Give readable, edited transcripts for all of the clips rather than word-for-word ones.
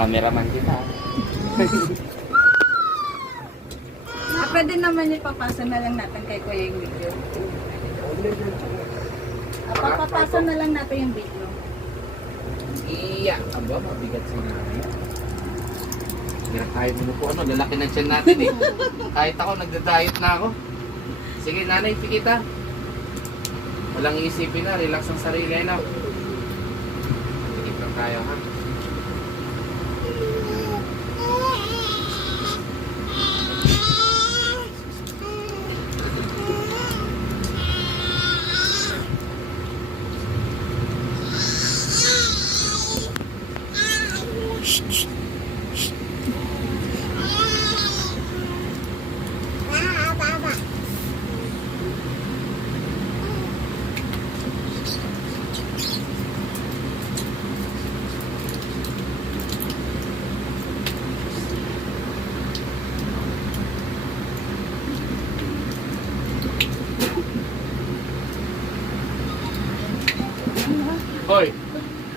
Cameraman kita. Pwede naman ipapasa na lang natin kay Kuya yung video. Papapasa na lang natin yung video. Iya, aba, mabigat si nanay. Kaya kahit mo po ano, lalaki ng tiyan natin eh. Kahit ako, nagda-diet na ako. Sige nanay, pikita. Walang iisipin na, relax ang sarili na. Pikit lang tayo ha. Hoy!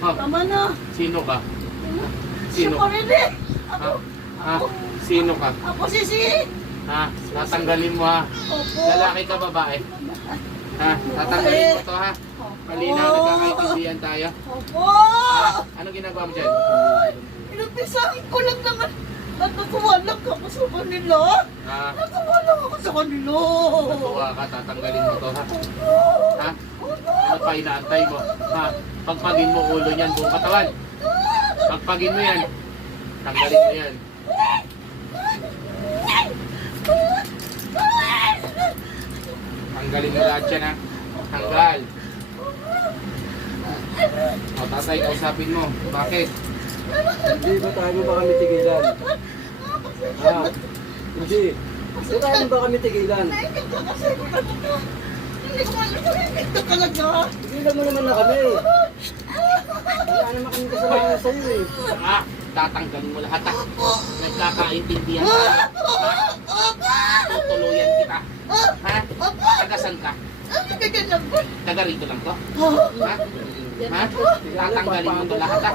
Ha? Tama na. Sino ka? Sino Sino? ko rin eh. Ha? Ha? Sino ka? Ako si. Ha? Tatanggalin mo ha? Opo. Lalaki ka babae? Ha? Tatanggalin mo to ha? Malinaw, nagkakaintindihan tayo. Opo. Ha? Ano ginagawa mo dyan? Inumpisahan ko lang naman. Natutuwalang ako sa kanila. Ha? Natutuwalang ako sa kanila. Natuwa ka, tatanggalin mo to ha? Opo. Ha? Ano pa inaantay mo? Ha? Pagpagin mo ulo niyan, buong katawan. Pagpagin mo yan. Tanggalin mo yan. Tanggalin mo lahat yan ha. Tanggal. O tatay, kausapin mo. Bakit? Hindi ba tayo ba kami tigilan? Ha? Hindi. Hindi tayo ba kami tigilan? Nainip ka kasi ako talaga. Hindi ko malinip ka talaga. Tigilan mo naman na kami. Wala naman kami kasalanan sa'yo eh. Ha? Tatanggalin mo lahat ha. Nagkakaintindihan ka. Ha? Tutuluyan kita. Ha? Tagasan ka. Taga rito lang to. Ha? Ha? Tatanggalin mo to lahat ha.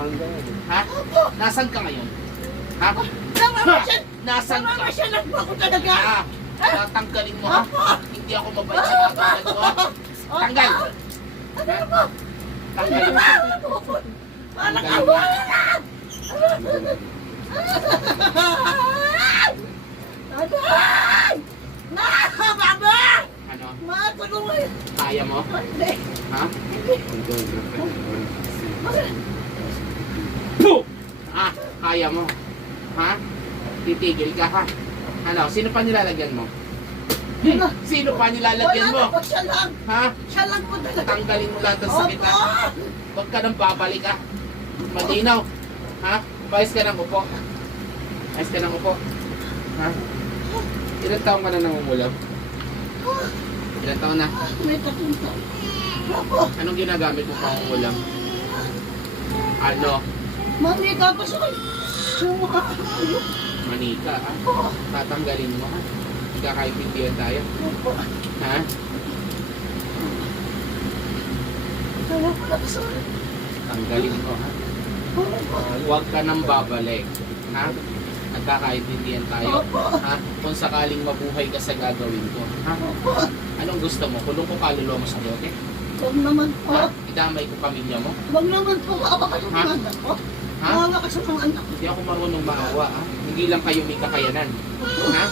Ha? Nasaan ka ngayon? Ha? Nasaan ka? Namamasyalan po ako talaga. Ha? Tatanggalin mo ha? Hindi ako mabait sa tatanggal mo ha? Tanggal! Ha? Tanggalin mo. Parang Tanggalin mo. awalan! Aday! Baba! Ano? Matulungan! Kaya mo? Hindi! Ha? Puh! Ha? Kaya mo? Ha? Titigil ka ha? Ano? Sino pa nilalagyan mo? Sino pa nilalagyan mo? Wala na po, siya lang! Ha? Siya lang po talaga! Tanggalin mo lahat ng sakit ha? Opo! Huwag ka nang babalik ha? Malinaw. Ha? Umayos ka ng upo. Umayos ka ng upo. Ha? Ilan taong ka na nangungulam? Ilan taon na? May tatunta. Opo! Anong ginagamit mo pang ulam? Ano? Mami, tapos ako. Sumuka. Manika ha? Opo! Tatanggalin mo ha? Magkakaintindihan tayo. Opo! Ha? Wala ko na gusto. Tanggalin mo ha? Opo! Huwag ka nang babalik. Ha? Nagkakaintindihan tayo. Opo! Ha? Kung sakaling mabuhay ka sa gagawin ko. Ha? Opo! Anong gusto mo? Kulong ko kaluluwa mo sa bote? Huwag naman po. Ha? Idamay ko pamilya mo? Huwag naman po. Maawa ka sa mga anak ko. Ha? Maawa ka sa mga anak ko. Hindi ako marunong maawa. Ha? Hindi lang kayo may kakayanan. Ha?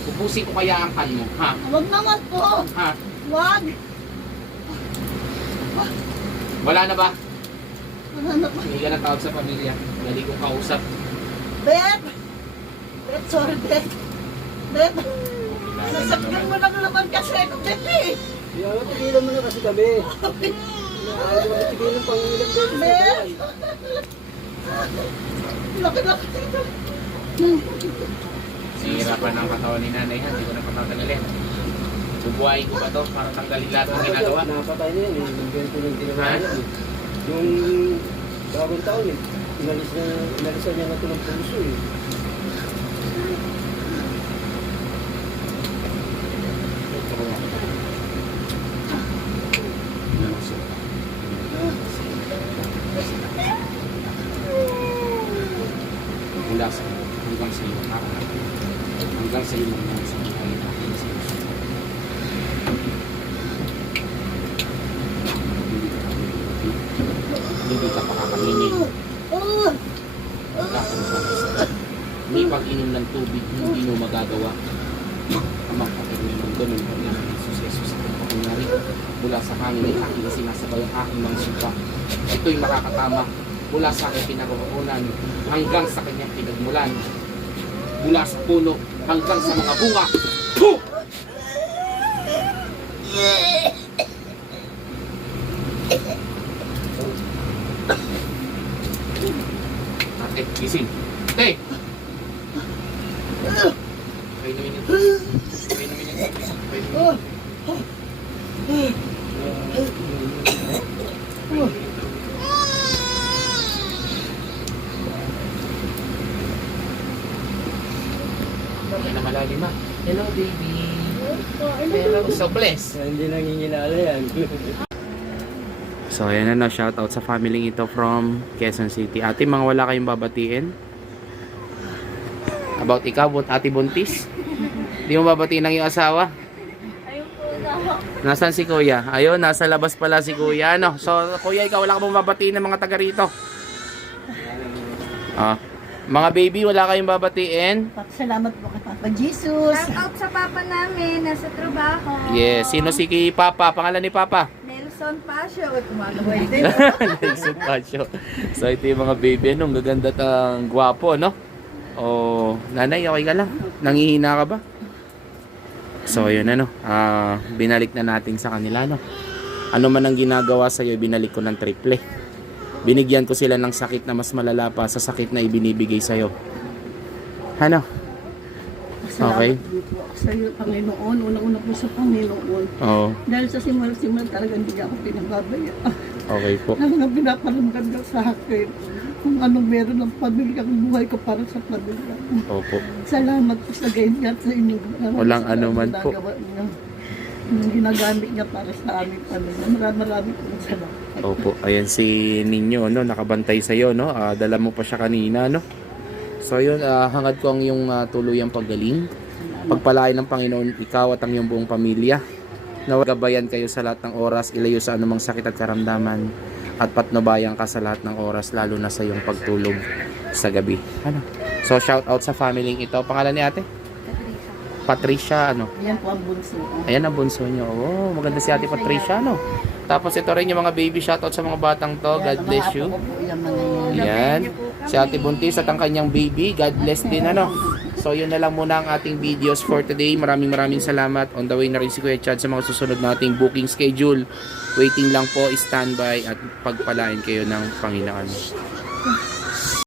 Ubusin ko kaya ang kan mo. Ha? Huwag naman po. Ha? Huwag. Wala na ba? Wala na po. Hindi ka na tawag sa pamilya. Dali kong kausap. Bet! Bet, sorry, Bet. Bet! Nasakyan mo lang naman kasi ako, Bet eh. Kaya nga tigilan mo na kasi kami. Ayaw mo tigilan pang ilang beses na Bet! tayo. Laki-laki dito. Sira pa ng katawan ni nanay ha. Hindi ko na patatanggalin. Bubuhayin ko ba to para tanggalin lahat ng ginagawa? Napatay na yan eh. Yung ganito yung ginawa Ha? niya eh. Yung bagong taon eh. Inalisan niya na ito ng puso eh. mula sa hanggang sa iyo, anak. Hanggang sa iyo hanggang sa iyo. Hindi ka pakakainin. May pag-inom ng tubig, hindi mo magagawa. Amang kapatid ng ganun po ng Jesus sa pagkakunari. Mula sa hangin ay aking sinasabay ang aking mga suka. Ito'y makakatama. Mula sa aking pinagkukunan hanggang sa kanyang pinagmulan. Mula sa puno hanggang sa mga bunga. Ho! Ate, gising. Ate! Kayo namin yung Kayo namin yung Kayo namin na malalim ah. Hello baby. Hello, so blessed. Hindi nanginginala yan. So ayan na, shoutout sa family ito from Quezon City. Ate, mga wala kayong babatiin? About ikaw, Ate Buntis? Di mo babatiin ng iyong asawa? Ayun po na. Nasaan si Kuya? Ayun, nasa labas pala si Kuya. Ano? So Kuya, ikaw wala ka bang babatiin ng mga taga rito? Mga baby, wala kayong babatiin? Salamat po kay Papa Jesus. Shout out sa papa namin, nasa trabaho. Yes, sino si Papa? Pangalan ni Papa? Nelson Pasio. Kumagaway din. Nelson Pacho. So ito yung mga baby, anong gaganda at ang gwapo, no? O, nanay, okay ka lang? Nangihina ka ba? So yun, ano, binalik na natin sa kanila, no? Ano man ang ginagawa sa'yo, binalik ko ng triple. Binigyan ko sila ng sakit na mas malala pa sa sakit na ibinibigay sa'yo. Ano? Okay. Salamat din po sa iyo, Panginoon. Unang-una po sa Panginoon. Oo, Dahil sa simula talaga hindi niya ako pinababaya. okay po. Ang pinaparamdam ka sa akin. Kung anong meron ng pamilya, ang buhay ko para sa pamilya. Opo. Salamat po sa ganyan sa inyo. Walang ano man po. Ginagawa niyo. Yung ginagamit niya para sa aming pamilya. Marami pong salamat. Opo, ayan si Ninyo, no, nakabantay sa iyo, no. Dala mo pa siya kanina, no. So yun, hangad ko ang iyong tuluyang paggaling. Pagpalain ng Panginoon ikaw at ang iyong buong pamilya. Nawagabayan kayo sa lahat ng oras, ilayo sa anumang sakit at karamdaman, at patnubayan ka sa lahat ng oras, lalo na sa iyong pagtulog sa gabi. Ano? So shout out sa family ito. Pangalan ni ate? Patricia, ano? Yan po ang bunso. Ayan ang bunso nyo. Oh, maganda si ate Patricia, no? Tapos ito rin yung mga baby, shoutout sa mga batang to. God bless you. Yan. Si ate Buntis at ang kanyang baby. God bless din, ano? So yun na lang muna ang ating videos for today. Maraming salamat. On the way na rin si Kuya Chad sa mga susunod nating booking schedule. Waiting lang po, standby at pagpalain kayo ng Panginoon.